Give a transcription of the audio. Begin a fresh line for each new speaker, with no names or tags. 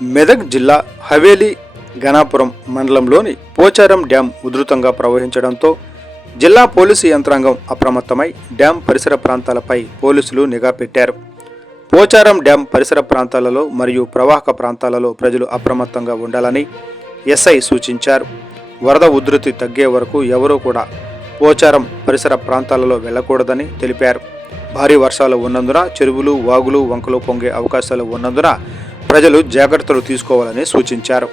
మెదక్ జిల్లా హవేలీ గణాపురం మండలంలోని పోచారం డ్యాం ఉధృతంగా ప్రవహించడంతో జిల్లా పోలీసు యంత్రాంగం అప్రమత్తమై డ్యాం పరిసర ప్రాంతాలపై పోలీసులు నిఘా పెట్టారు. పోచారం డ్యాం పరిసర ప్రాంతాలలో మరియు ప్రవాహక ప్రాంతాలలో ప్రజలు అప్రమత్తంగా ఉండాలని ఎస్ఐ సూచించారు. వరద ఉధృతి తగ్గే వరకు ఎవరూ కూడా పోచారం పరిసర ప్రాంతాలలో వెళ్ళకూడదని తెలిపారు. భారీ వర్షాలు ఉన్నందున చెరువులు వాగులు వంకలు పొంగే అవకాశాలు ఉన్నందున ప్రజలు జాగ్రత్తలు తీసుకోవాలని సూచించారు.